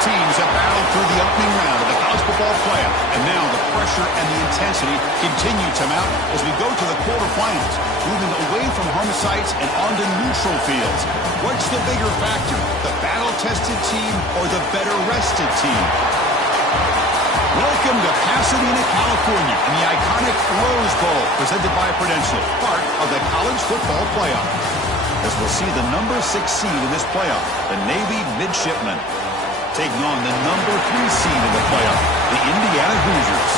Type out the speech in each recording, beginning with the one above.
teams have battled through the opening round of the college football playoff, and now the pressure and the intensity continue to mount as we go to the quarterfinals, moving away from home sites and onto neutral fields. What's the bigger factor, the battle-tested team or the better-rested team? Welcome to Pasadena, California, in the iconic Rose Bowl, presented by Prudential, part of the college football playoff. As we'll see the number 6 seed in this playoff, the Navy Midshipmen, taking on the number 3 seed in the playoff, the Indiana Hoosiers.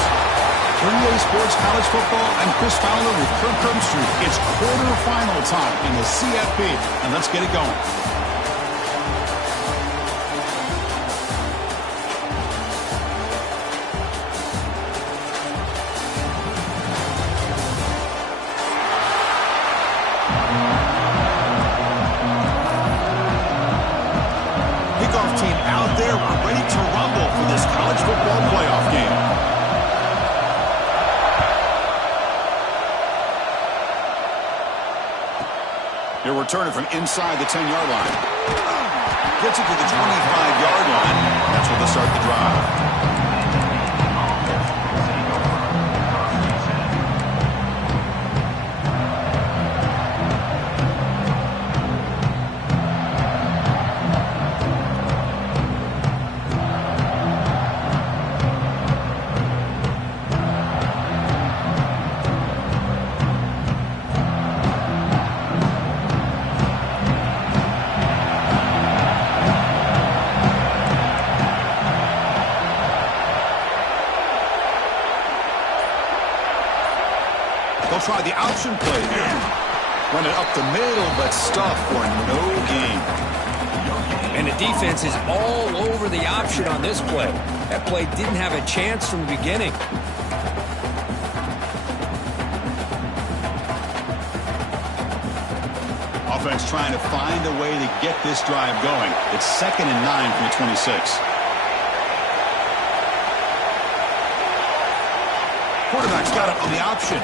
For EA Sports College Football, I'm Chris Fowler with Kirk Herbstreit. It's quarterfinal time in the CFP, and let's get it going. Team out there, we're ready to rumble for this college football playoff game. They're returning from inside the 10-yard line. Gets it to the 25-yard line. That's where they'll start the drive. They'll try the option play here. Run it up the middle, but stuff for no gain. And the defense is all over the option on this play. That play didn't have a chance from the beginning. Offense trying to find a way to get this drive going. It's 2nd and 9 from the 26. Quarterback's got it on the option.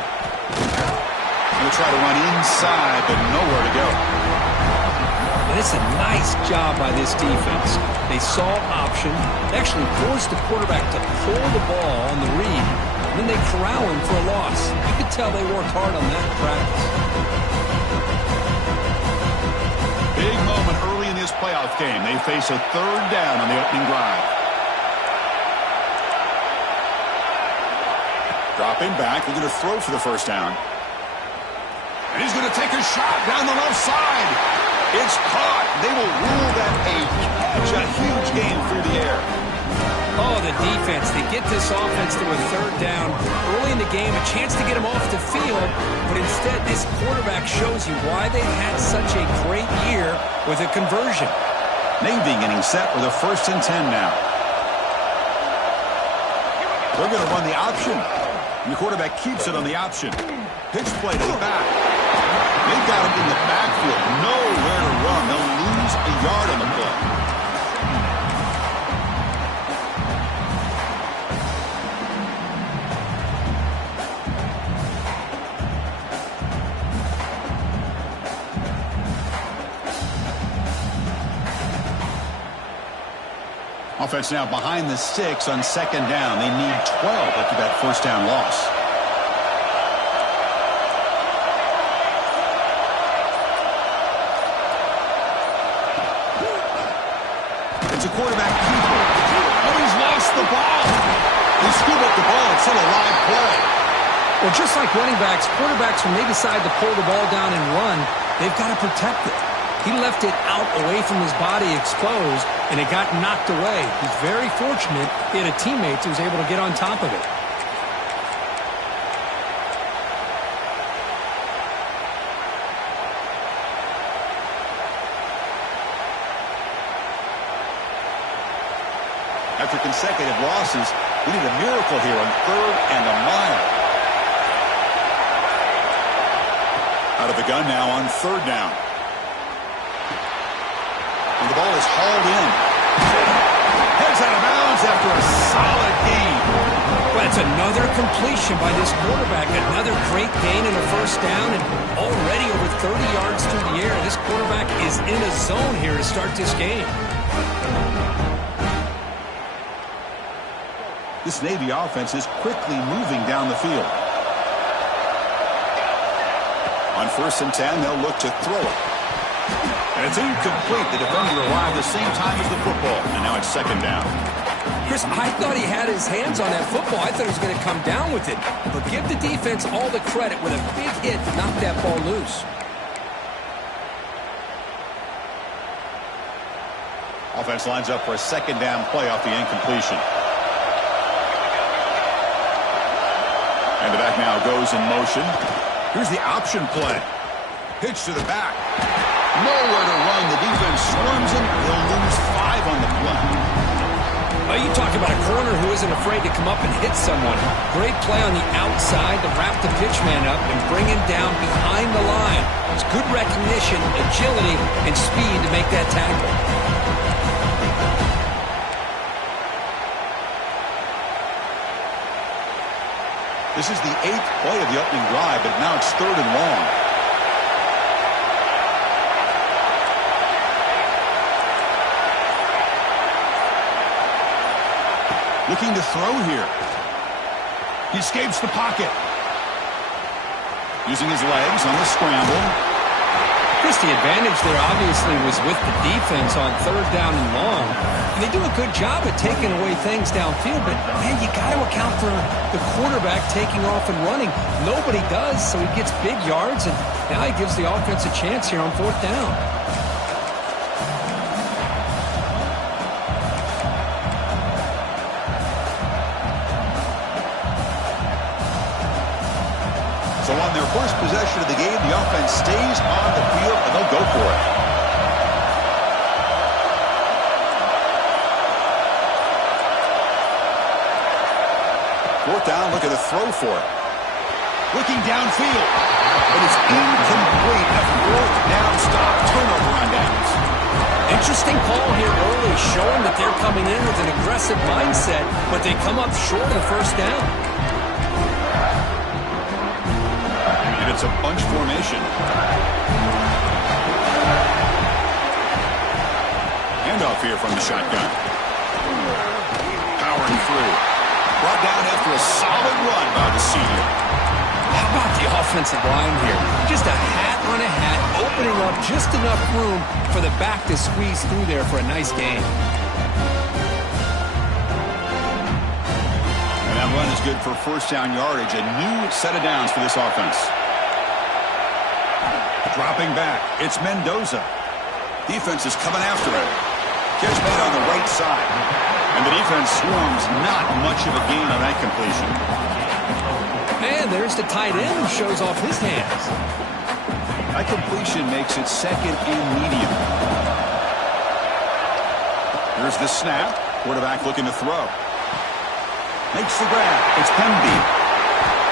Going to try to run inside, but nowhere to go. And it's a nice job by this defense. They saw option, they actually forced the quarterback to pull the ball on the read, and then they corral him for a loss. You could tell they worked hard on that in practice. Big moment early in this playoff game. They face a 3rd down on the opening drive. Dropping back, they're going to throw for the 1st down. And he's going to take a shot down the left side. It's caught. They will rule that a catch, a huge gain through the air. Oh, the defense. They get this offense to a 3rd down. Early in the game, a chance to get him off the field, but instead this quarterback shows you why they had such a great year with a conversion. Navy getting set with a 1st and 10 now. They're going to run the option. And the quarterback keeps it on the option. Pitch play to the back. They've got him in the backfield. Nowhere to run. They'll lose a yard on the play. Offense now behind the 6 on 2nd down. They need 12 after that 1st down loss. It's a quarterback keeper. Oh, he's lost the ball. They scoop up the ball. It's still a live play. Well, just like running backs, quarterbacks, when they decide to pull the ball down and run, they've got to protect it. He left it out away from his body exposed, and it got knocked away. He's very fortunate he had a teammate who was able to get on top of it. After consecutive losses, we need a miracle here on 3rd and a mile. Out of the gun now on 3rd down. And the ball is hauled in. Heads out of bounds after a solid gain. Well, that's another completion by this quarterback. Another great gain in a 1st down, and already over 30 yards through the air. This quarterback is in a zone here to start this game. This Navy offense is quickly moving down the field. On 1st and 10, they'll look to throw it. And it's incomplete. The defender arrived the same time as the football. And now it's 2nd down. Chris, I thought he had his hands on that football. I thought he was going to come down with it. But give the defense all the credit with a big hit to knock that ball loose. Offense lines up for a 2nd down play off the incompletion. And the back now goes in motion. Here's the option play. Pitch to the back. Nowhere to run. The defense swarms him. He'll lose 5 on the play. Well, you talk about a corner who isn't afraid to come up and hit someone. Great play on the outside to wrap the pitch man up and bring him down behind the line. It's good recognition, agility, and speed to make that tackle. This is the 8th play of the opening drive, but now it's 3rd and long. Looking to throw here. He escapes the pocket. Using his legs on the scramble. Chris, the advantage there obviously was with the defense on 3rd down and long. And they do a good job at taking away things downfield, but, man, you got to account for the quarterback taking off and running. Nobody does, so he gets big yards, and now he gives the offense a chance here on 4th down. So on their first possession of the game, the offense stays on the field, and they'll go for it. Fourth down, look at the throw for it. Looking downfield, but it's incomplete. A 4th down stop, turnover on downs. Interesting call here early, showing that they're coming in with an aggressive mindset, but they come up short of the 1st down. It's a bunch formation. Handoff here from the shotgun. Powering through. Brought down after a solid run by the senior. How about the offensive line here? Just a hat on a hat, opening up just enough room for the back to squeeze through there for a nice gain. And that run is good for 1st down yardage. A new set of downs for this offense. Dropping back, it's Mendoza. Defense is coming after him. Catch made on the right side. And the defense swarms, not much of a gain on that completion. And there's the tight end who shows off his hands. That completion makes it 2nd and medium. Here's the snap. Quarterback looking to throw. Makes the grab. It's Pemby.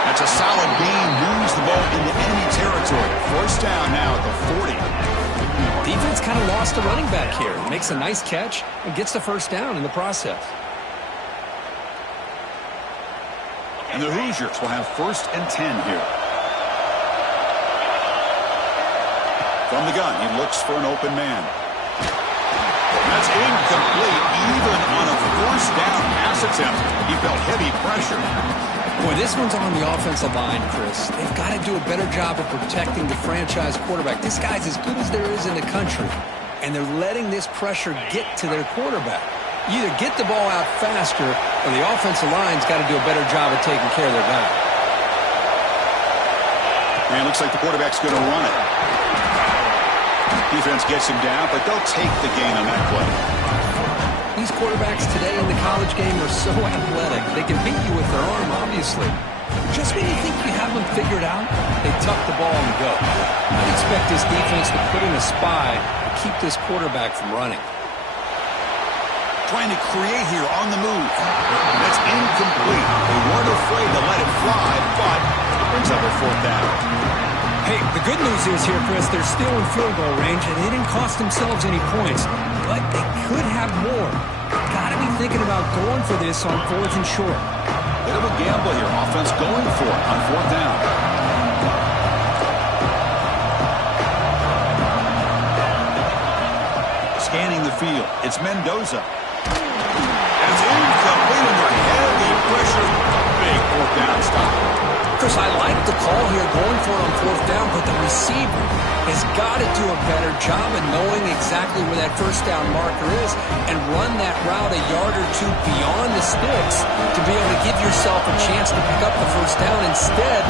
That's a solid gain. Moves the ball into enemy territory. 1st down now at the 40. Defense kind of lost a running back here. Makes a nice catch and gets the 1st down in the process. And the Hoosiers will have 1st and 10 here. From the gun, he looks for an open man. That's incomplete. Even on a 1st down pass attempt, he felt heavy pressure. Boy, this one's on the offensive line, Chris. They've got to do a better job of protecting the franchise quarterback. This guy's as good as there is in the country, and they're letting this pressure get to their quarterback. You either get the ball out faster, or the offensive line's got to do a better job of taking care of their guy. And it looks like the quarterback's going to run it. Defense gets him down, but they'll take the gain on that play. These quarterbacks today in the college game are so athletic. They can beat you with their arm, obviously. Just when you think you have them figured out, they tuck the ball and go. I'd expect this defense to put in a spy to keep this quarterback from running. Trying to create here on the move. That's incomplete. They weren't afraid to let it fly, but it brings up a 4th down. Hey, the good news is here, Chris, they're still in field goal range, and they didn't cost themselves any points. But they could have more. Got to be thinking about going for this on 4th and short. Bit of a gamble here. Offense going for it on 4th down. Scanning the field. It's Mendoza. It's incomplete under heavy pressure. A big fourth down stop. Chris, I like the call here going for it on fourth down, but the receiver has got to do a better job of knowing exactly where that first down marker is and run that route a yard or two beyond the sticks to be able to give yourself a chance to pick up the first down. Instead,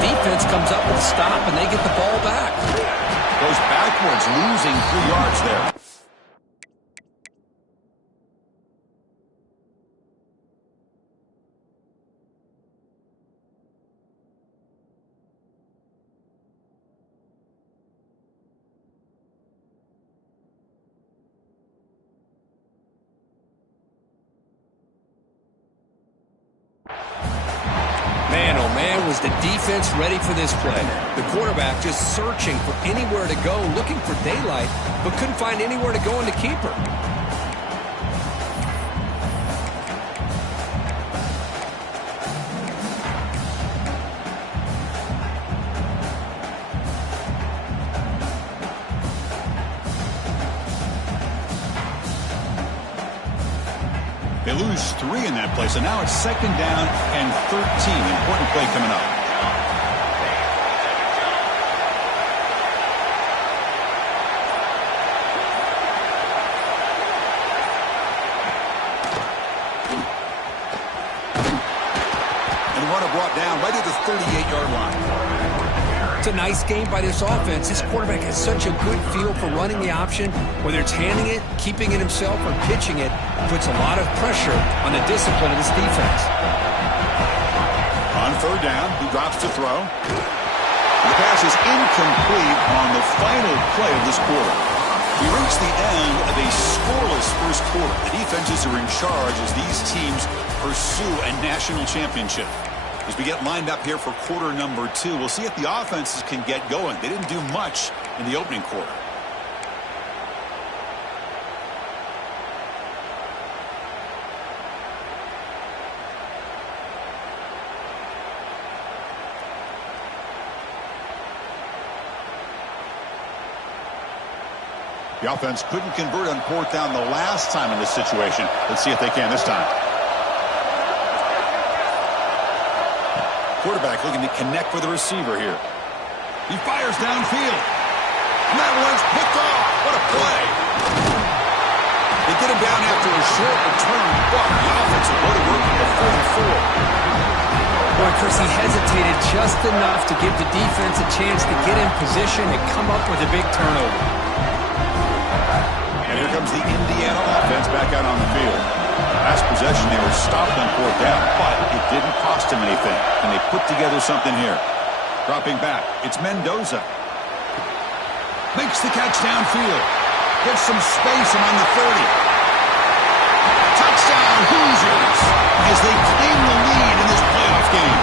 the defense comes up with a stop and they get the ball back. Goes backwards, losing 3 yards there. Man, oh man, was the defense ready for this play. The quarterback just searching for anywhere to go, looking for daylight, but couldn't find anywhere to go in the keeper. They lose 3 in that play, so now it's 2nd down and 13. Important play coming up. And runner brought down right at the 38-yard line. It's a nice game by this offense. This quarterback has such a good feel for running the option. Whether it's handing it, keeping it himself, or pitching it, puts a lot of pressure on the discipline of this defense. On 3rd down, he drops to throw. The pass is incomplete on the final play of this quarter. We reach the end of a scoreless first quarter. The defenses are in charge as these teams pursue a national championship. As we get lined up here for quarter number 2, we'll see if the offenses can get going. They didn't do much in the opening quarter. The offense couldn't convert on 4th down the last time in this situation. Let's see if they can this time. Quarterback looking to connect with the receiver here. He fires downfield. And that one's picked off. What a play. They get him down after a short return, but the offense will go to work at the 44. Boy, Chris, he hesitated just enough to give the defense a chance to get in position and come up with a big turnover. And here comes the Indiana offense back out on the field. Last possession, they were stopped on 4th down, but it didn't cost them anything. And they put together something here. Dropping back, it's Mendoza. Makes the catch downfield. Gets some space among the 30. Touchdown, Hoosiers, as they claim the lead in this playoff game.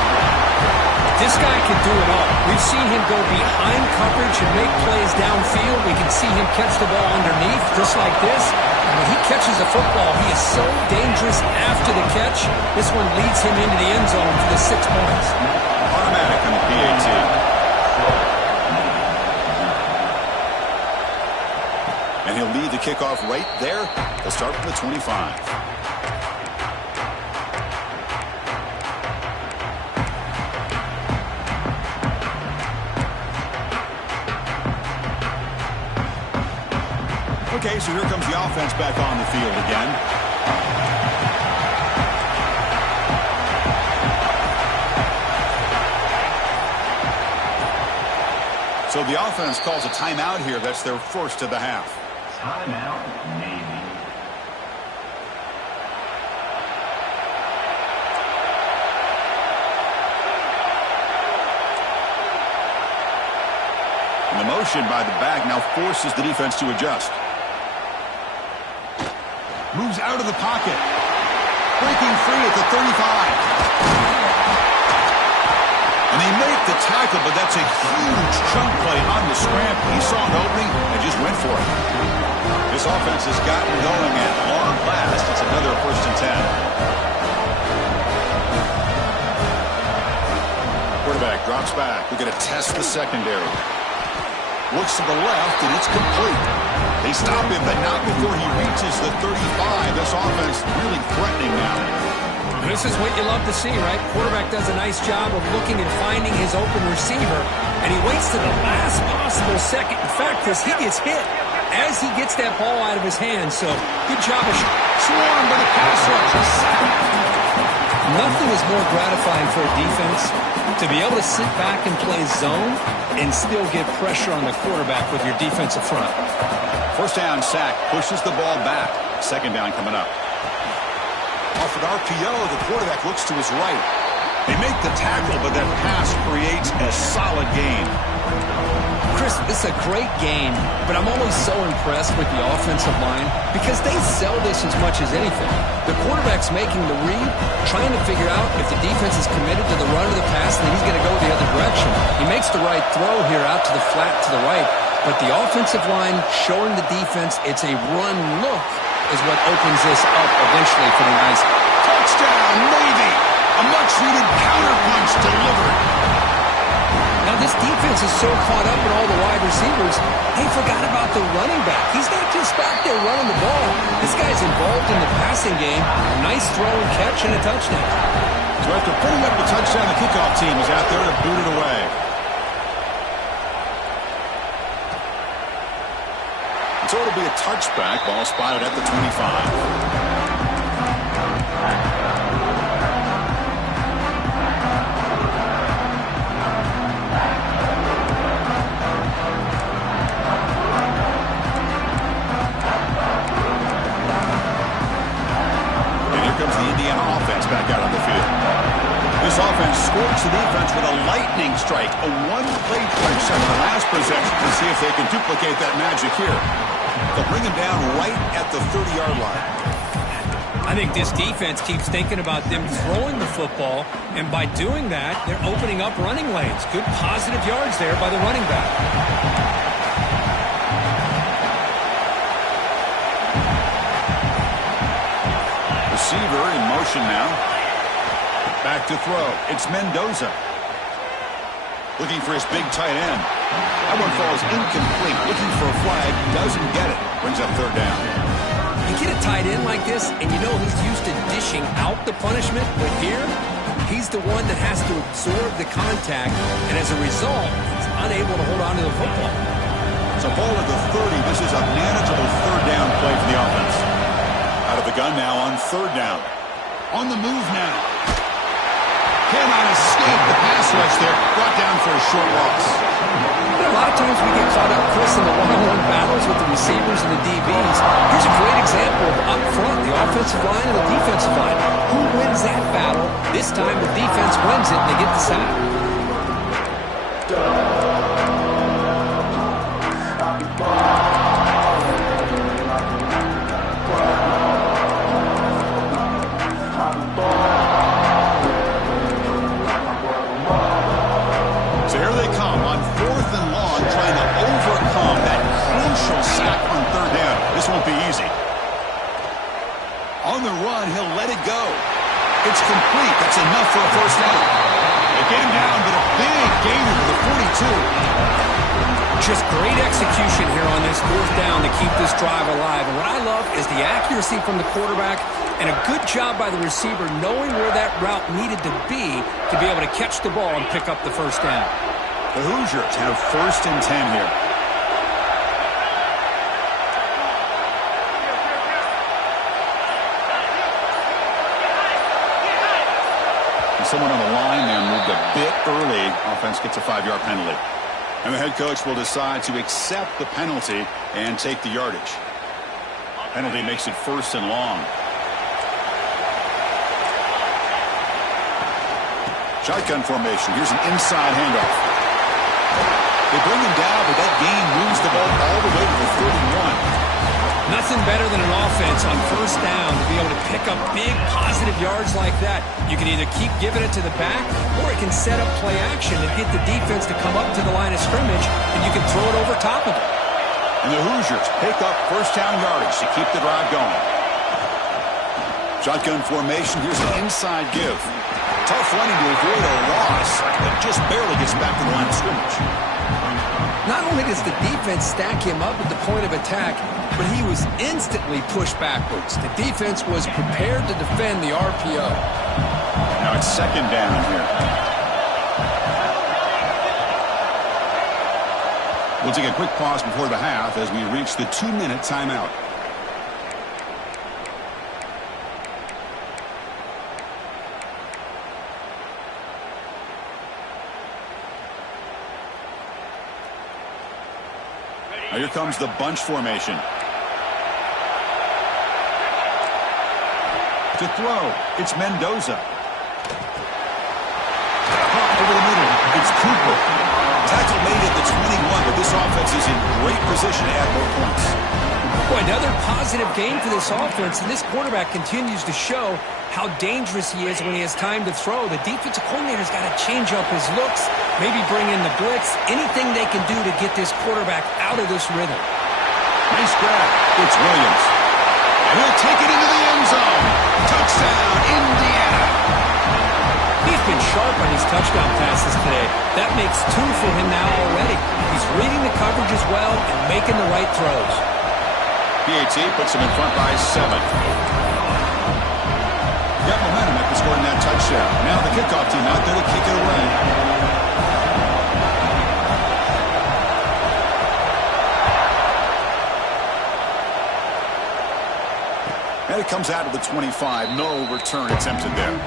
This guy can do it all. We've seen him go behind coverage and make plays downfield. We can see him catch the ball underneath, just like this. And when he catches the football, he is so dangerous after the catch. This one leads him into the end zone for the 6 points. Automatic on the PAT. And he'll lead the kickoff right there. They'll start from the 25. Okay, so here comes the offense back on the field again. So the offense calls a timeout here. That's their first of the half. Timeout, Navy. And the motion by the back now forces the defense to adjust. Moves out of the pocket. Breaking free at the 35. And they make the tackle, but that's a huge chunk play on the scramble. He saw an opening and just went for it. This offense has gotten going at long last. It's another 1st and 10. Quarterback drops back. We're going to test the secondary. Looks to the left, and it's complete. They stop him, but not before he reaches the 35. This offense really threatening now. This is what you love to see, right? Quarterback does a nice job of looking and finding his open receiver, and he waits to the last possible second. In fact, Chris, he gets hit as he gets that ball out of his hands. So good job of swarmed by the pass rush. Nothing is more gratifying for a defense to be able to sit back and play zone and still get pressure on the quarterback with your defensive front. First down sack pushes the ball back. Second down coming up. Off an RPO, the quarterback looks to his right. They make the tackle, but that pass creates a solid gain. Chris, this is a great game, but I'm always so impressed with the offensive line because they sell this as much as anything. The quarterback's making the read, trying to figure out if the defense is committed to the run or the pass, and then he's going to go the other direction. He makes the right throw here out to the flat to the right, but the offensive line showing the defense it's a run look is what opens this up eventually for the guys. Touchdown, Navy! A much-needed counterpunch delivered. Now, this defense is so caught up in all the wide receivers, they forgot about the running back. He's not just back there running the ball. This guy's involved in the passing game. A nice throw and catch and a touchdown. So after putting up the touchdown, the kickoff team is out there to boot it away. So it'll be a touchback. Ball spotted at the 25. Back out on the field. This offense scorched the defense with a lightning strike, a one-play punch on the last possession to see if they can duplicate that magic here. They'll bring him down right at the 30-yard line. I think this defense keeps thinking about them throwing the football, and by doing that, they're opening up running lanes. Good positive yards there by the running back. Receiver in motion now. Back to throw. It's Mendoza. Looking for his big tight end. That one falls incomplete. Looking for a flag. Doesn't get it. Brings up third down. You get a tight end like this, and you know he's used to dishing out the punishment. But here, he's the one that has to absorb the contact, and as a result, he's unable to hold on to the football. So ball at the 30. This is a manageable third down play for the offense. Out of the gun now on third down. On the move now. Cannot escape the pass rush there. Brought down for a short loss. You know, a lot of times we get caught up, Chris, in the one-on-one battles with the receivers and the DBs. Here's a great example of up front, the offensive line and the defensive line. Who wins that battle? This time the defense wins it and they get the sack. On the run, he'll let it go. It's complete. That's enough for a first down. They get him down, but a big gainer to the 42. Just great execution here on this fourth down to keep this drive alive. And what I love is the accuracy from the quarterback and a good job by the receiver knowing where that route needed to be able to catch the ball and pick up the first down. The Hoosiers have first and 10 here. Someone on the line there moved a bit early. Offense gets a 5-yard penalty. And the head coach will decide to accept the penalty and take the yardage. Penalty makes it first and long. Shotgun formation. Here's an inside handoff. They bring him down, but that gain moves the ball all the way to the 31. Nothing better than an offense on first down to be able to pick up big positive yards like that. You can either keep giving it to the back, or it can set up play action and get the defense to come up to the line of scrimmage, and you can throw it over top of it. And the Hoosiers pick up first down yardage to keep the drive going. Shotgun formation. Here's an inside give. Tough running to avoid a loss, but just barely gets back to the line of scrimmage. Not only does the defense stack him up at the point of attack, but he was instantly pushed backwards. The defense was prepared to defend the RPO. Now it's second down here. We'll take a quick pause before the half as we reach the 2-minute timeout. Now here comes the bunch formation. To throw, it's Mendoza. Over the middle, it's Cooper. Tackle made at the 21, but this offense is in great position to add more points. Boy, another positive game for this offense, and this quarterback continues to show how dangerous he is when he has time to throw. The defensive coordinator's got to change up his looks, maybe bring in the blitz, anything they can do to get this quarterback out of this rhythm. Nice grab. It's Williams. And he'll take it into the end zone. Touchdown, Indiana. He's been sharp on these touchdown passes today. That makes 2 for him now already. He's reading the coverage as well and making the right throws. PAT puts him in front by 7. Got momentum after scoring that touchdown. Now the kickoff team out there to kick it away. And it comes out of the 25. No return attempted there.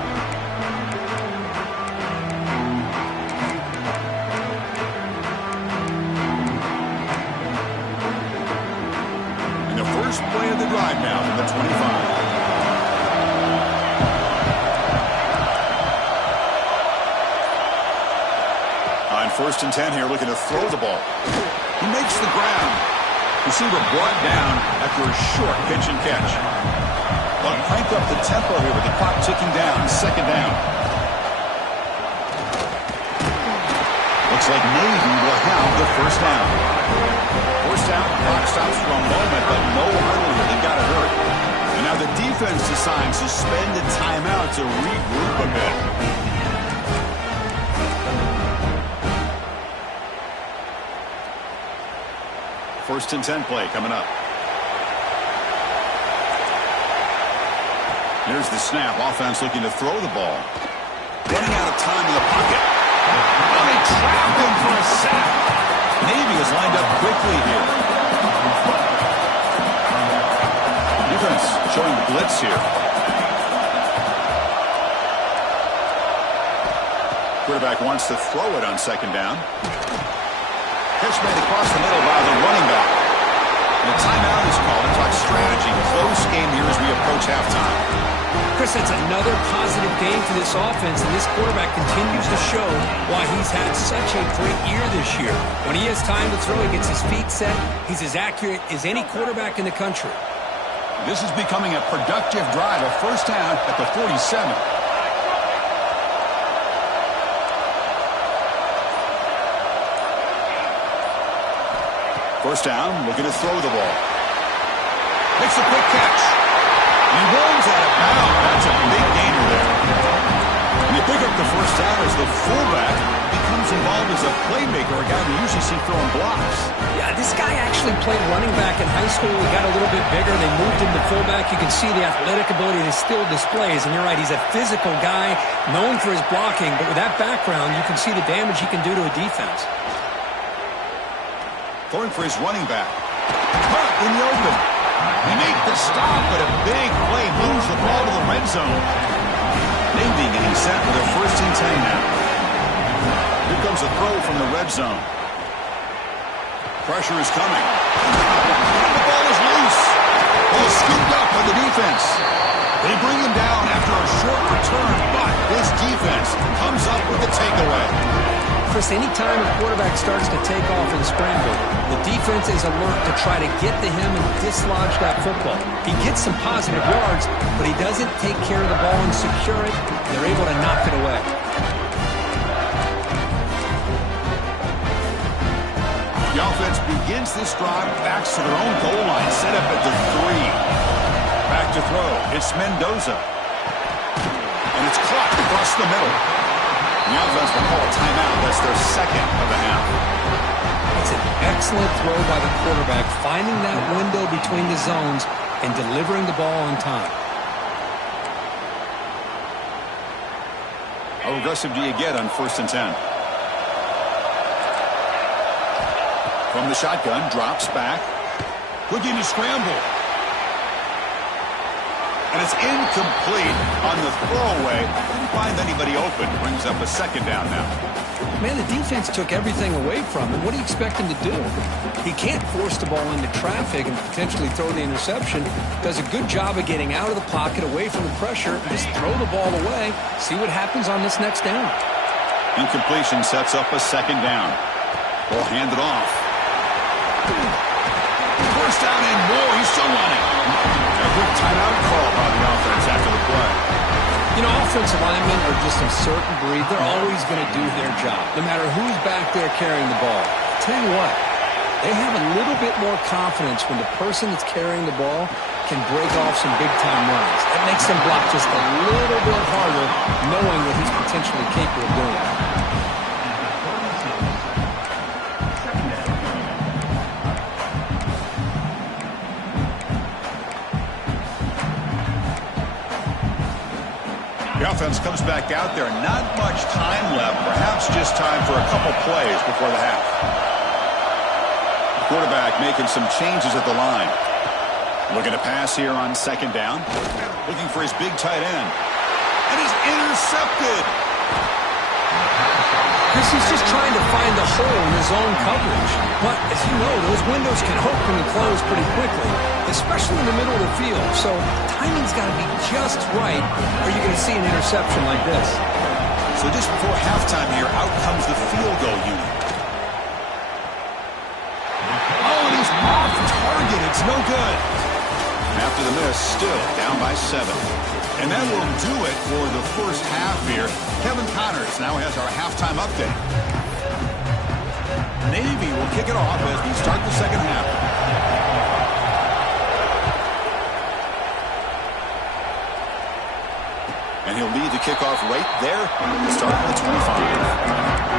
And the first play of the drive now from the 25. On 1st and 10 here, looking to throw the ball. He makes the ground. Receiver brought down after a short pitch and catch. They'll crank up the tempo here with the clock ticking down. 2nd down. Looks like Navy will have the 1st down. 1st down, clock stops for a moment, but no hurry here. They've got to hurry. And now the defense decides to spend a timeout to regroup a bit. First and 10 play coming up. Here's the snap. Offense looking to throw the ball. Running out of time in the pocket. Oh, they trapped him for a sack. Navy is lined up quickly here. Defense showing blitz here. Quarterback wants to throw it on 2nd down. Catch made across the middle by the running back. And a timeout is called to talk strategy. Close game here as we approach halftime. Chris, that's another positive game for this offense, and this quarterback continues to show why he's had such a great year this year. When he has time to throw, he gets his feet set. He's as accurate as any quarterback in the country. This is becoming a productive drive. A 1st down at the 47. 1st down, looking to throw the ball. Makes a quick catch. He rolls out of bounds. That's a big gainer there. And you pick up the 1st down as the fullback becomes involved as a playmaker, a guy we usually see throwing blocks. Yeah, this guy actually played running back in high school. He got a little bit bigger. They moved him to fullback. You can see the athletic ability that he still displays. And you're right, he's a physical guy, known for his blocking. But with that background, you can see the damage he can do to a defense. Going for his running back. Caught in the open. He made the stop, but a big play moves the ball to the red zone. Navy getting set for their 1st and 10 now. Here comes a throw from the red zone. Pressure is coming. The ball is loose. Ball scooped up by the defense. They bring him down after a short return, but this defense comes up with the takeaway. Chris, anytime a quarterback starts to take off and scramble, the defense is alert to try to get to him and dislodge that football. He gets some positive yards, but he doesn't take care of the ball and secure it. They're able to knock it away. The offense begins this drive, backs to their own goal line, set up at the 3. Back to throw. It's Mendoza. And it's clocked across the middle. The offense will call a timeout. That's their 2nd of the half. It's an excellent throw by the quarterback, finding that window between the zones and delivering the ball on time. How aggressive do you get on 1st and 10? From the shotgun, drops back. Looking to scramble. And it's incomplete on the throwaway. Didn't find anybody open. Brings up a 2nd down now. Man, the defense took everything away from him. What do you expect him to do? He can't force the ball into traffic and potentially throw the interception. Does a good job of getting out of the pocket, away from the pressure, and just throw the ball away. See what happens on this next down. Incompletion sets up a 2nd down. Ball handed off. 1st down and more. He's still running. A quick timeout call by the offense after the play. You know, offensive linemen are just a certain breed. They're always going to do their job, no matter who's back there carrying the ball. I'll tell you what, they have a little bit more confidence when the person that's carrying the ball can break off some big-time runs. That makes them block just a little bit harder, knowing what he's potentially capable of doing. The offense comes back out there. Not much time left. Perhaps just time for a couple plays before the half. The quarterback making some changes at the line. Looking to pass here on 2nd down. Looking for his big tight end. And he's intercepted. Chris, he's just trying to find the hole in his own coverage. But, as you know, those windows can open and close pretty quickly, especially in the middle of the field. So, timing's got to be just right, or you're going to see an interception like this. So just before halftime here, out comes the field goal unit. Oh, and he's off target. It's no good. After the miss, still down by 7. And that will do it for the 1st half here. Kevin Connors now has our halftime update. Navy will kick it off as we start the 2nd half. And he'll lead the kickoff right there, starting at the 25.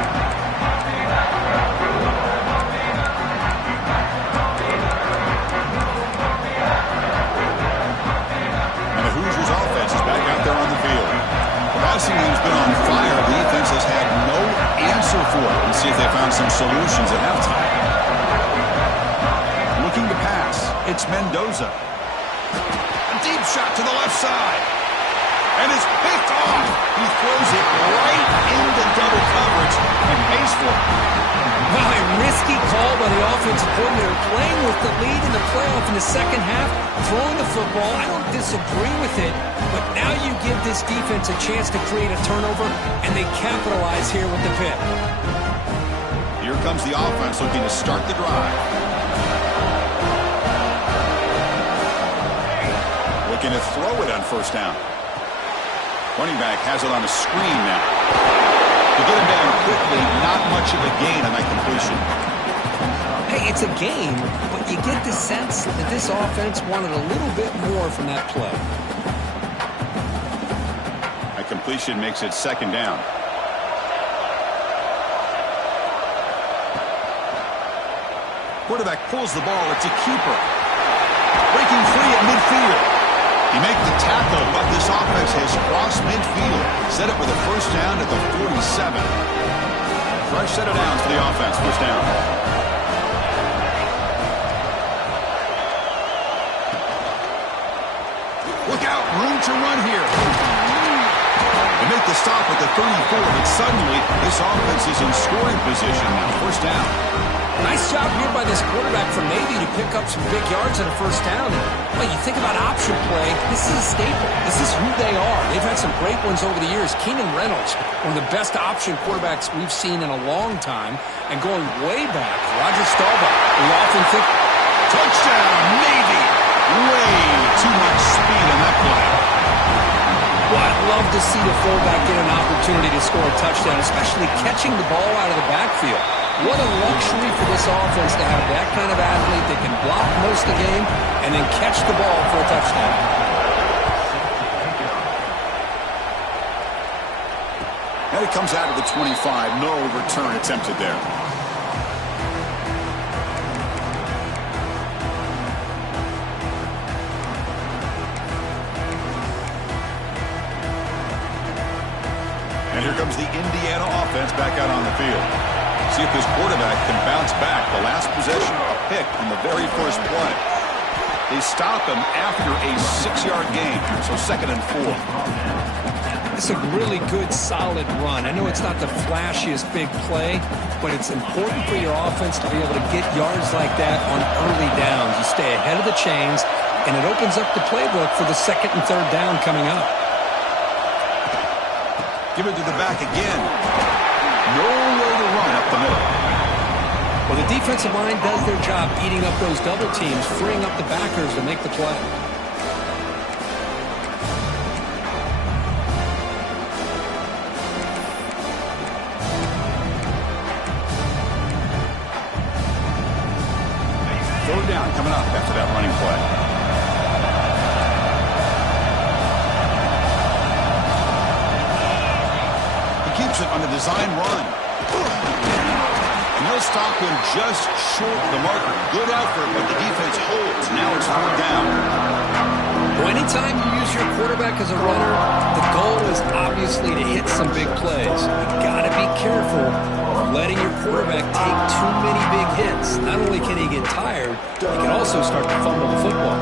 Passing game's been on fire. The defense has had no answer for it. Let's see if they found some solutions at halftime. Looking to pass. It's Mendoza. A deep shot to the left side. And it's picked off. He throws it right into double coverage and pays for it. Well, a risky call by the offensive coordinator, playing with the lead in the playoff in the 2nd half, throwing the football. I don't disagree with it, but now you give this defense a chance to create a turnover, and they capitalize here with the pick. Here comes the offense looking to start the drive. Looking to throw it on 1st down. Running back has it on a screen now. To get him down quickly, not much of a gain on that completion. Hey, it's a game, but you get the sense that this offense wanted a little bit more from that play. That completion makes it 2nd down. Quarterback pulls the ball. It's a keeper. Breaking free at midfield. He made the tackle, but this offense has crossed midfield. Set up with a 1st down at the 47. Fresh set of downs for the offense. 1st down. Look out. Room to run here. They make the stop at the 34, but suddenly this offense is in scoring position now. 1st down. Nice job here by this quarterback from Navy to pick up some big yards on a 1st down. And, well, you think about option play, this is a staple. This is who they are. They've had some great ones over the years. Keenan Reynolds, one of the best option quarterbacks we've seen in a long time. And going way back, Roger Staubach. We often think, touchdown, Navy. Way too much speed on that play. Well, I'd love to see the fullback get an opportunity to score a touchdown, especially catching the ball out of the backfield. What a luxury for this offense to have that kind of athlete that can block most of the game and then catch the ball for a touchdown. And it comes out of the 25. No return attempted there. comes the Indiana offense back out on the field. See if this quarterback can bounce back. The last possession, a pick on the very first play. They stop him after a 6-yard gain, so 2nd and 4. It's a really good, solid run. I know it's not the flashiest big play, but it's important for your offense to be able to get yards like that on early downs. You stay ahead of the chains, and it opens up the playbook for the 2nd and 3rd down coming up. Give it to the back again. Nowhere to run up the middle. Well, the defensive line does their job eating up those double teams, freeing up the backers to make the play. Third down coming up after that running play. He keeps it on the design run. And he'll stop him just short of the marker. Good effort, but the defense holds. Now it's 4th down. Well, anytime you use your quarterback as a runner, the goal is obviously to hit some big plays. You got to be careful of letting your quarterback take too many big hits. Not only can he get tired, he can also start to fumble the football.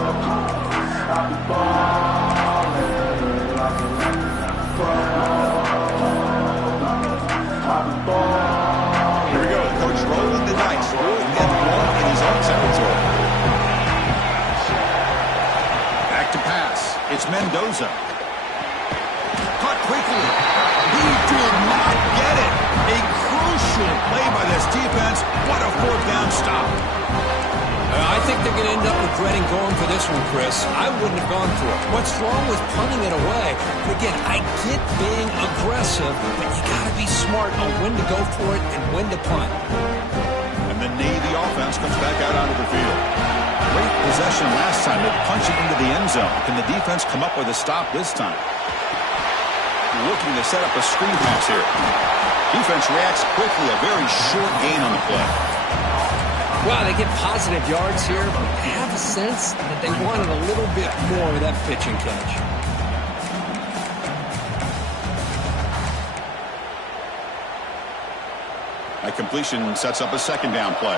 Here we go. Coach rolling the dice. Rolling in one in his own territory. Back to pass. It's Mendoza. Caught quickly. He did not get it. A crucial play by this defense. What a 4th down stop. I think they're going to end up regretting going for this one, Chris. I wouldn't have gone for it. What's wrong with punting it away? Again, I get being aggressive, but you got to be smart on when to go for it and when to punt. And the Navy offense comes back out onto the field. Great possession last time. They punch it into the end zone. Can the defense come up with a stop this time? Looking to set up a screen pass here. Defense reacts quickly. A very short gain on the play. Well, they get positive yards here, but I have a sense that they wanted a little bit more of that pitch and catch. That completion sets up a 2nd down play.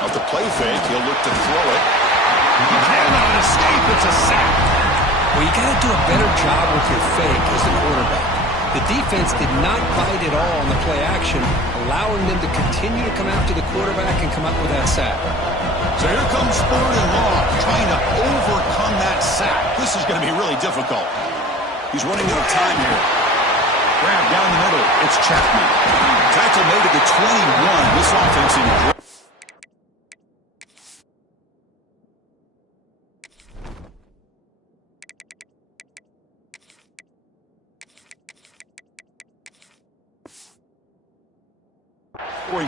Off the play fake, he'll look to throw it. He cannot escape. It's a sack. Well, you got to do a better job with your fake as the quarterback. The defense did not bite at all on the play action, allowing them to continue to come after the quarterback and come up with that sack. So here comes 3rd and long, trying to overcome that sack. This is going to be really difficult. He's running out of time here. Grab down the middle. It's Chapman. Tackle made at the 21. This offense in great.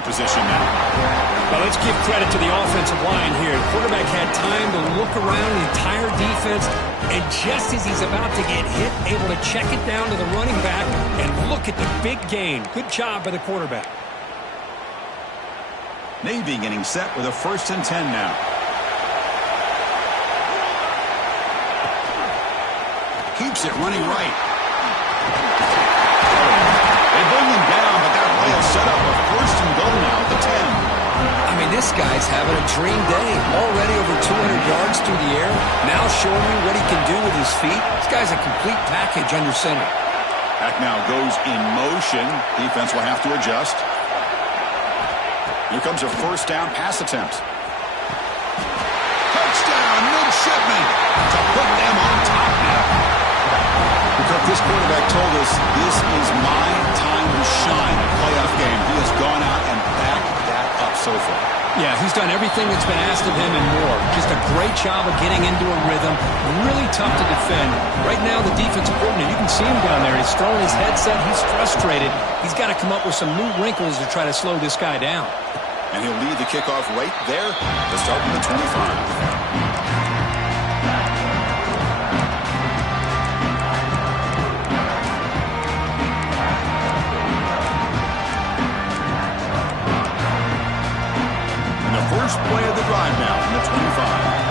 Position now. Well, let's give credit to the offensive line here. The quarterback had time to look around the entire defense, and just as he's about to get hit, able to check it down to the running back, and look at the big gain. Good job by the quarterback. Navy getting set with a 1st and 10 now. Keeps it running right. They bring him down, but that play will set up a 1st and goal now at the 10. I mean, this guy's having a dream day. Already over 200 yards through the air. Now showing you what he can do with his feet. This guy's a complete package under center. Back now goes in motion. Defense will have to adjust. Here comes a 1st down pass attempt. Touchdown, midshipman, to put them on top now. Because this quarterback told us this is my time to shine. A playoff game. He has gone out and backed that up so far. Yeah, he's done everything that's been asked of him and more. Just a great job of getting into a rhythm. Really tough to defend. Right now, the defensive coordinator, you can see him down there. He's throwing his headset. He's frustrated. He's got to come up with some new wrinkles to try to slow this guy down. And he'll lead the kickoff right there to start with the 25. First play of the drive now from the 25.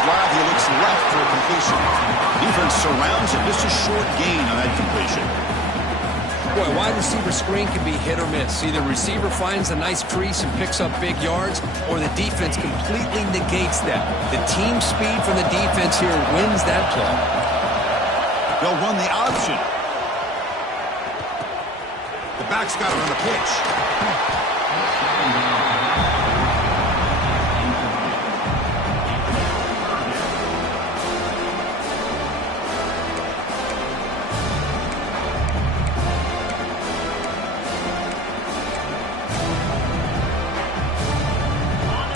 the drive, he looks left for a completion. Defense surrounds him. Just a short gain on that completion. Boy, wide receiver screen can be hit or miss. Either receiver finds a nice crease and picks up big yards, or the defense completely negates that. The team speed from the defense here wins that play. They'll run the option. The back's got it on the pitch.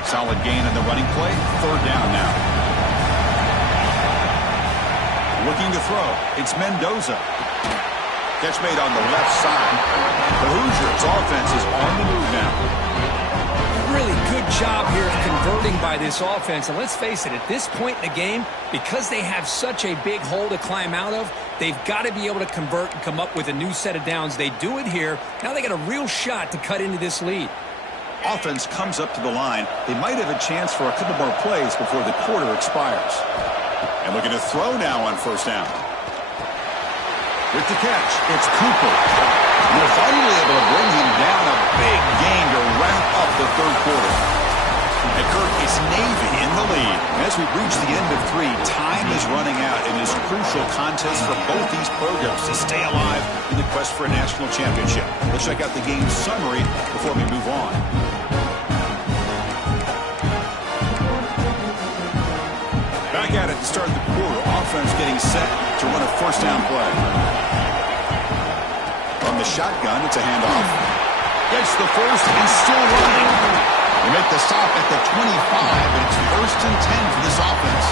Solid gain in the running play. Third down now. Looking to throw. It's Mendoza. Catch made on the left side. The Hoosiers' offense is on the move now. Really good job here of converting by this offense. And let's face it, at this point in the game, because they have such a big hole to climb out of, they've got to be able to convert and come up with a new set of downs. They do it here. Now they got a real shot to cut into this lead. Offense comes up to the line. They might have a chance for a couple more plays before the quarter expires. And looking to throw now on first down. With the catch, it's Cooper. And they're finally able to bring him down. A big gain to wrap up the third quarter. And Kirk, it's Navy in the lead. As we reach the end of 3, time is running out in this crucial contest for both these programs to stay alive in the quest for a national championship. Let's check out the game summary before we move on. Back at it to start the quarter. Offense getting set to run a first down play. From the shotgun, it's a handoff. Gets the first and still running. They make the stop at the 25, and it's first and 10 for this offense.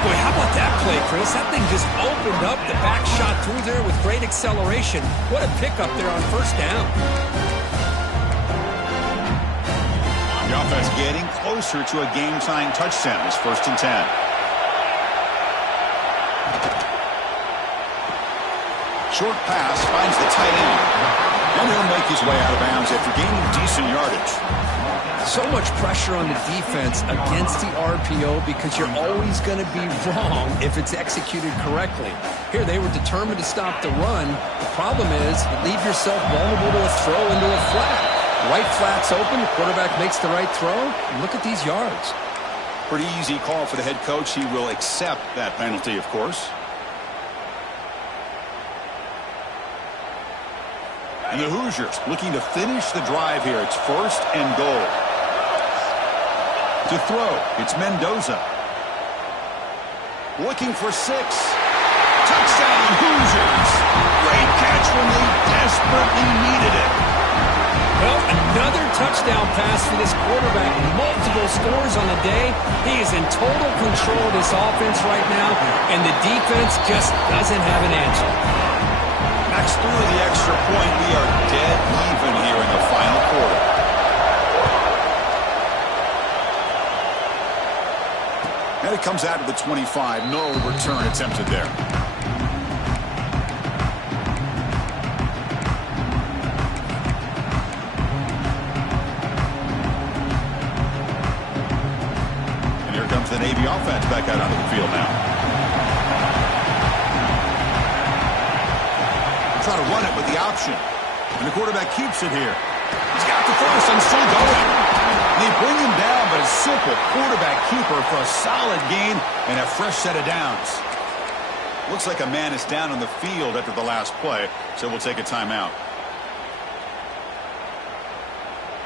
Boy, how about that play, Chris? That thing just opened up. The back shot through there with great acceleration. What a pickup there on first down. The offense getting closer to a game-tying touchdown. It's first and 10. Short pass finds the tight end. And he'll make his way out of bounds after gaining decent yardage. So much pressure on the defense against the RPO because you're always going to be wrong if it's executed correctly. Here, they were determined to stop the run. The problem is you leave yourself vulnerable to a throw into a flat. Right flat's open, the quarterback makes the right throw, and look at these yards. Pretty easy call for the head coach. He will accept that penalty, of course. And the Hoosiers looking to finish the drive here. It's first and goal. To throw, it's Mendoza. Looking for 6. Touchdown, Hoosiers. Great catch when they desperately needed it. Well, another touchdown pass for this quarterback. Multiple scores on the day. He is in total control of this offense right now, and the defense just doesn't have an answer. Max through the extra point. We are dead even here in the final quarter. And it comes out of the 25. No return attempted there. And here comes the Navy offense back out onto the field now. Try to run it with the option. And the quarterback keeps it here. He's got the first and still going. They bring him down, but a simple quarterback keeper for a solid gain and a fresh set of downs. Looks like a man is down on the field after the last play, so we'll take a timeout.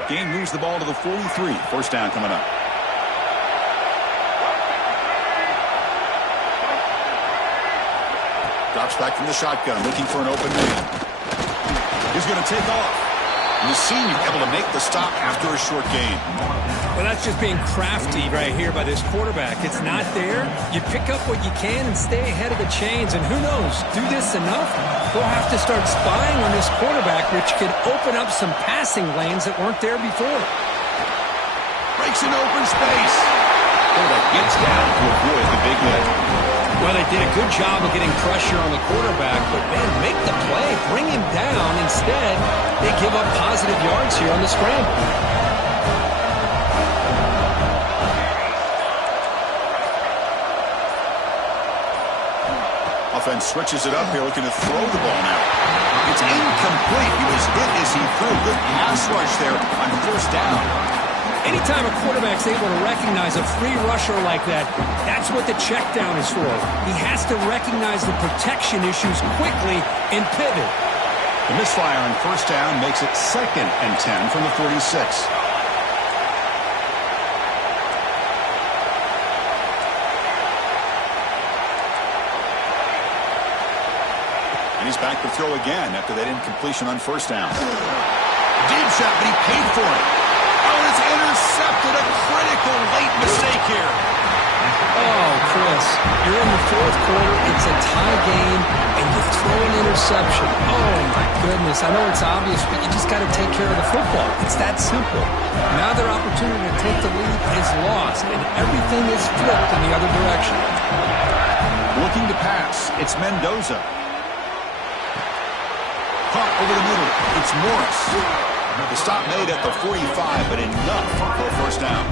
Game moves the ball to the 43. First down coming up. Drops back from the shotgun, looking for an open man. He's going to take off. And the senior able to make the stop after a short gain. Well, that's just being crafty right here by this quarterback. It's not there. You pick up what you can and stay ahead of the chains. And who knows, do this enough, they'll have to start spying on this quarterback, which could open up some passing lanes that weren't there before. Breaks an open space. Quarterback gets down to avoid the big hit. Well, they did a good job of getting pressure on the quarterback, but, man, make the play, bring him down. Instead, they give up positive yards here on the scramble. offense switches it up here, looking to throw the ball now. It's incomplete. He was hit as he threw. Good pass rush there on first down. Anytime a quarterback's able to recognize a free rusher like that, that's what the check down is for. He has to recognize the protection issues quickly and pivot. The misfire on first down makes it 2nd and 10 from the 46. And he's back to throw again after that incompletion on first down. Deep shot, but he paid for it. Oh, it's intercepted. A critical late mistake here. Oh, Chris, you're in the 4th quarter. It's a tie game, and you throw an interception. Oh, my goodness. I know it's obvious, but you just got to take care of the football. It's that simple. Now their opportunity to take the lead is lost, and everything is flipped in the other direction. Looking to pass. It's Mendoza. Caught over the middle. It's Morris. The stop made at the 45, but enough for a first down.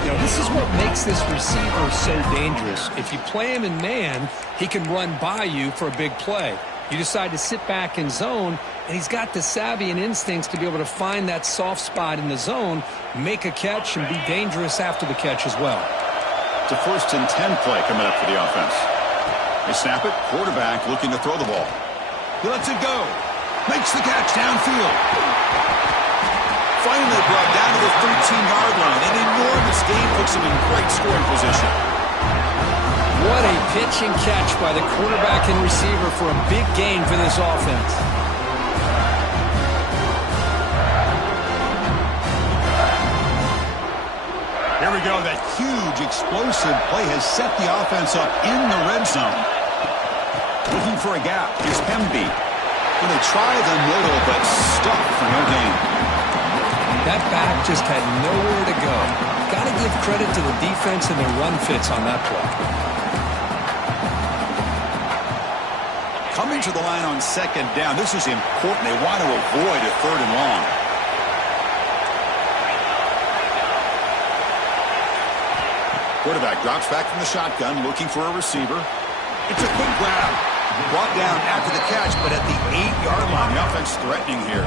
You know, this is what makes this receiver so dangerous. If you play him in man, he can run by you for a big play. You decide to sit back in zone, and he's got the savvy and instincts to be able to find that soft spot in the zone, make a catch, and be dangerous after the catch as well. It's a 1st and 10 play coming up for the offense. They snap it. Quarterback looking to throw the ball. He lets it go. Makes the catch downfield. Finally brought down to the 13-yard line. An enormous gain puts him in great scoring position. What a pitch and catch by the quarterback and receiver for a big gain for this offense. Here we go. That huge explosive play has set the offense up in the red zone. Looking for a gap. Here's Hemby. And they try the middle, but stuck for no gain. That back just had nowhere to go. Got to give credit to the defense and their run fits on that play. Coming to the line on 2nd down. This is important. They want to avoid a 3rd and long. Quarterback drops back from the shotgun, looking for a receiver. It's a quick grab. Brought down after the catch, but at the 8-yard line, the offense threatening here.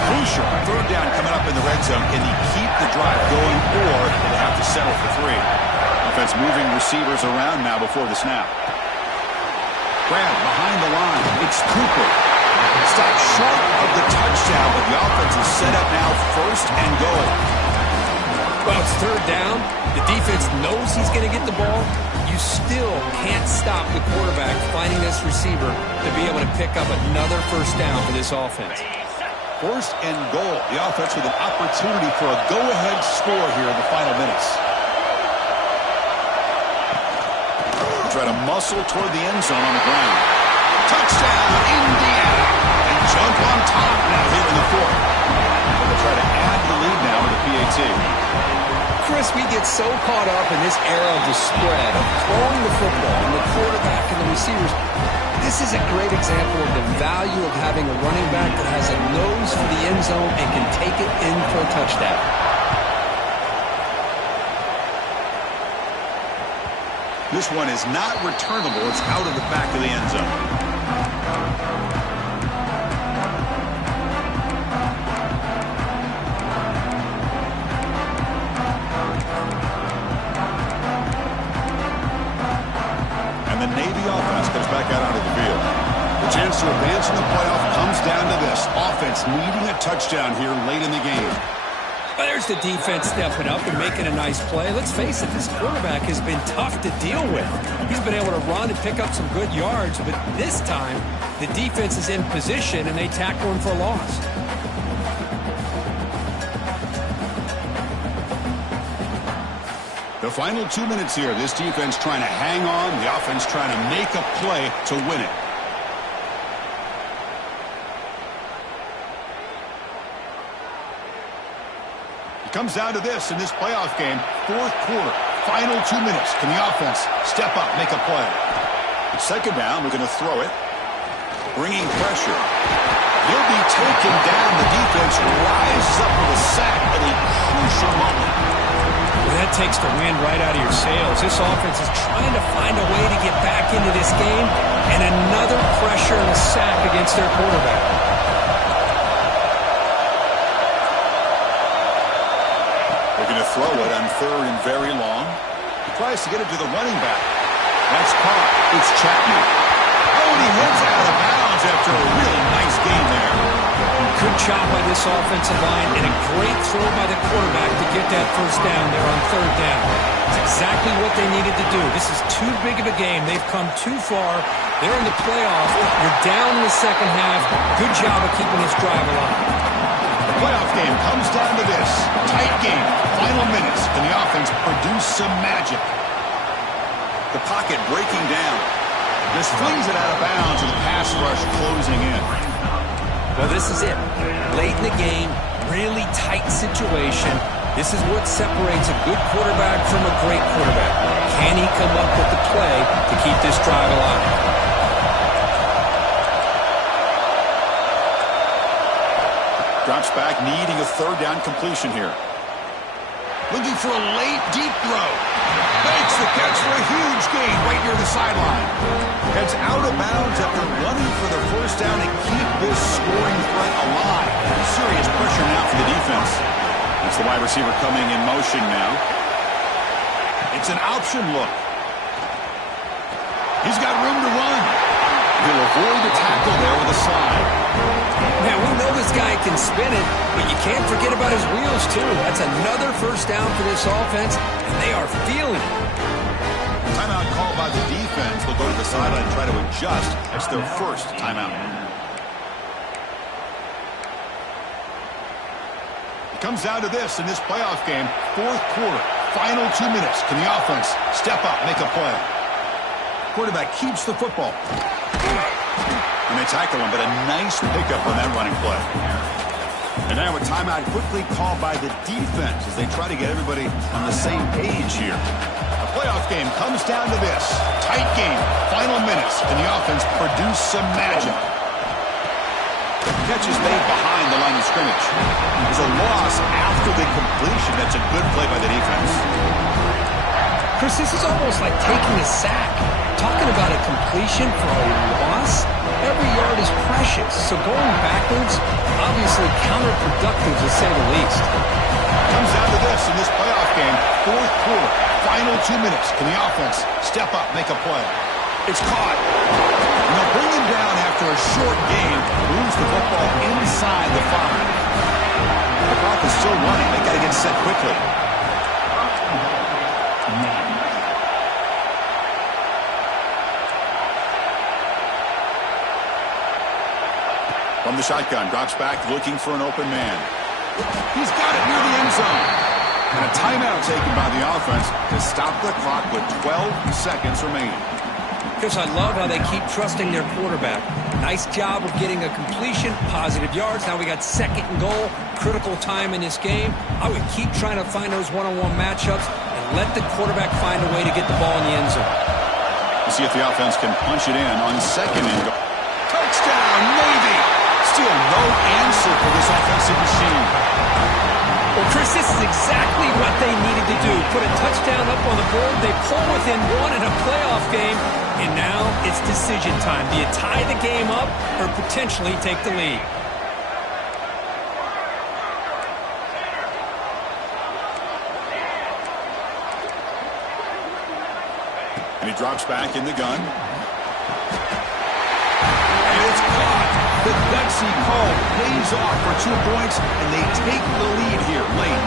Crucial. 3rd down coming up in the red zone. Can he keep the drive going, or will they have to settle for 3? Offense moving receivers around now before the snap. Grab behind the line. It's Cooper. Stopped short of the touchdown, but the offense is set up now 1st and goal. Well, it's 3rd down. The defense knows he's going to get the ball. You still can't stop the quarterback finding this receiver to be able to pick up another first down for this offense. 1st and goal. The offense with an opportunity for a go-ahead score here in the final minutes. Try to muscle toward the end zone on the ground. Touchdown, Indiana. They jump on top now here in the 4th. They'll try to add the lead now with the PAT. Chris, we get so caught up in this era of the spread, of throwing the football, and the quarterback and the receivers. This is a great example of the value of having a running back that has a nose for the end zone and can take it in for a touchdown. This one is not returnable. It's out of the back of the end zone. And the Navy offense comes back out onto the field. The chance to advance in the playoff comes down to this. Offense needing a touchdown here late in the game. Well, there's the defense stepping up and making a nice play. Let's face it, this quarterback has been tough to deal with. He's been able to run and pick up some good yards, but this time the defense is in position and they tackle him for a loss. The final 2 minutes here. This defense trying to hang on. The offense trying to make a play to win it. It comes down to this in this playoff game. 4th quarter, final 2 minutes. Can the offense step up, make a play? 2nd down, we're going to throw it. bringing pressure. He'll be taken down. The defense rises up with a sack at a crucial moment. Well, that takes the wind right out of your sails. This offense is trying to find a way to get back into this game, and another pressure and a sack against their quarterback. They're going to throw it on 3rd and very long. He tries to get it to the running back. That's caught. It's Chapman. Oh, and he heads out of bounds after a really nice game there. Good job by this offensive line and a great throw by the quarterback to get that first down there on 3rd down. It's exactly what they needed to do. This is too big of a game. They've come too far. They're in the playoffs. You're down in the second half. Good job of keeping this drive alive. The playoff game comes down to this. Tight game. Final minutes. Can the offense produce some magic? The pocket breaking down. Just flings it out of bounds and the pass rush closing in. Well, this is it. Late in the game, really tight situation. This is what separates a good quarterback from a great quarterback. Can he come up with the play to keep this drive alive? Drops back, needing a 3rd down completion here. Looking for a late, deep throw. Makes the catch for a huge gain right near the sideline. Heads out of bounds after running for the first down to keep this scoring threat alive. Serious pressure now for the defense. That's the wide receiver coming in motion now. It's an option look. He's got room to run. He'll avoid the tackle there with a slide. Man, we know this guy can spin it, but you can't forget about his wheels, too. That's another first down for this offense, and they are feeling it. Timeout called by the defense. They'll go to the sideline and try to adjust. That's their first timeout. It comes down to this in this playoff game. 4th quarter, final 2 minutes. Can the offense step up, make a play? Quarterback keeps the football. And they tackle him, but a nice pickup on that running play. And now a timeout quickly called by the defense as they try to get everybody on the same page here. The playoff game comes down to this. Tight game, final minutes. Can the offense produce some magic? The catch is made behind the line of scrimmage. There's a loss after the completion. That's a good play by the defense. Chris, this is almost like taking a sack. Talking about a completion for a loss, every yard is precious. So going backwards, obviously counterproductive to say the least. Comes down to this in this playoff game. 4th quarter, final 2 minutes. Can the offense step up, make a play? It's caught. And they'll bring him down after a short game. Moves the football inside the 5. The clock is still running. They got to get set quickly. From the shotgun, drops back, looking for an open man. He's got it near the end zone. And a timeout taken by the offense to stop the clock with 12 seconds remaining. Chris, I love how they keep trusting their quarterback. Nice job of getting a completion, positive yards. Now we got 2nd and goal, critical time in this game. I would keep trying to find those one-on-one matchups and let the quarterback find a way to get the ball in the end zone. We'll see if the offense can punch it in on 2nd and goal. Touchdown, Navy! Still no answer for this offensive machine. Well, Chris, this is exactly what they needed to do. Put a touchdown up on the board. They pull within 1 in a playoff game. And now it's decision time. Do you tie the game up or potentially take the lead? And he drops back in the gun. And it's caught. The gutsy call pays off for 2 points, and they take the lead here late.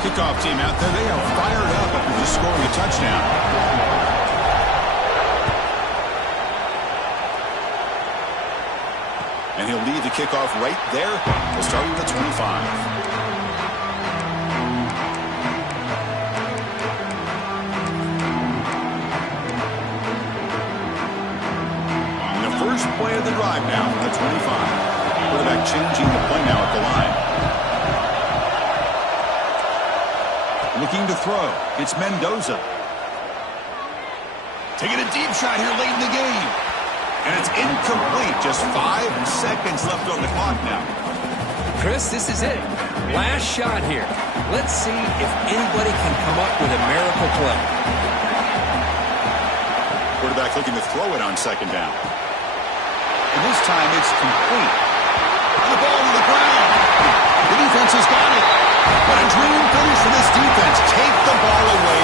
Kickoff team out there, they are fired up after just scoring a touchdown. And he'll lead the kickoff right there. We'll start with the 25. First play of the drive now from the 25. Quarterback changing the play now at the line. Looking to throw. It's Mendoza. Taking a deep shot here late in the game. And it's incomplete. Just 5 seconds left on the clock now. Chris, this is it. Last shot here. Let's see if anybody can come up with a miracle play. Quarterback looking to throw it on second down. And this time it's complete.